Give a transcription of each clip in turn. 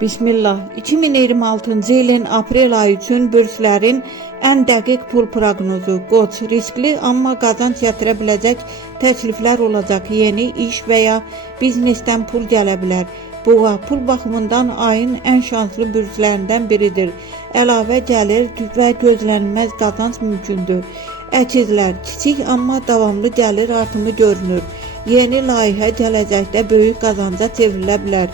Bismillah. 2026-cı ilin aprel ayı üçün bürclərin ən dəqiq pul proqnozu. Qoç, riskli amma qazanc gətirə biləcək təkliflər olacaq. Yeni iş və ya biznesdən pul gələ bilər. Boğa, pul baxımından ayın ən şanslı bürclərindən biridir. Əlavə gəlir və gözlənilməz qazanc mümkündür. Əkizlər, kiçik amma davamlı gəlir artımı görünür. Yeni layihə gələcəkdə böyük qazanca çevrilə bilər.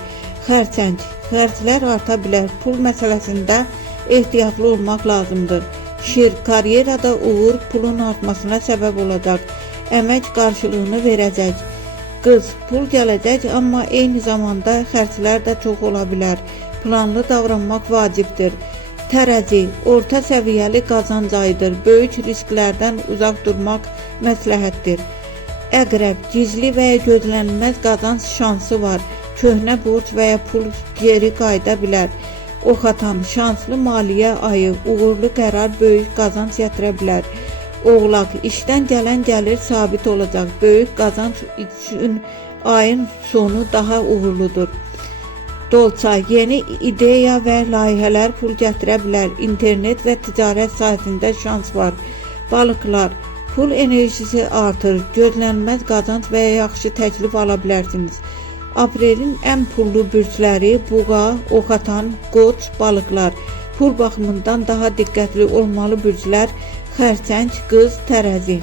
Xərçəng, xərclər arta bilər. Pul məsələsində ehtiyatlı olmaq lazımdır. Şir, karyerada uğur pulun artmasına səbəb olacaq. Əmək qarşılığını verəcək. Qız, pul gələcək, amma eyni zamanda xərclər də çox ola bilər. Planlı davranmaq vacibdir. Tərəzi, orta səviyyəli qazanc ayıdır. Böyük risklərdən uzaq durmaq məsləhətdir. Əqrəb, gizli və ya gözlənilməz qazanc şansı var. Köhnə borc və ya pul geri qayıda bilər. Oxatan, şanslı maliyyə ayı, uğurlu qərar böyük qazanc gətirə bilər. Oğlaq, işdən gələn gəlir sabit olacaq. Böyük qazanc üçün ayın sonu daha uğurludur. Dolçay, yeni ideya və layihələr pul gətirə bilər. İnternet və ticarət sahəsində şans var. Balıqlar, pul enerjisi artır. Gözlənilməz qazanc və ya yaxşı təklif ala bilərsiniz. Aprelin ən pullu bürcləri Buğa, Oxatan, Qoç, Balıqlar. Pul baxımından daha diqqətli olmalı bürclər Xərçəng, Qız, Tərəzi.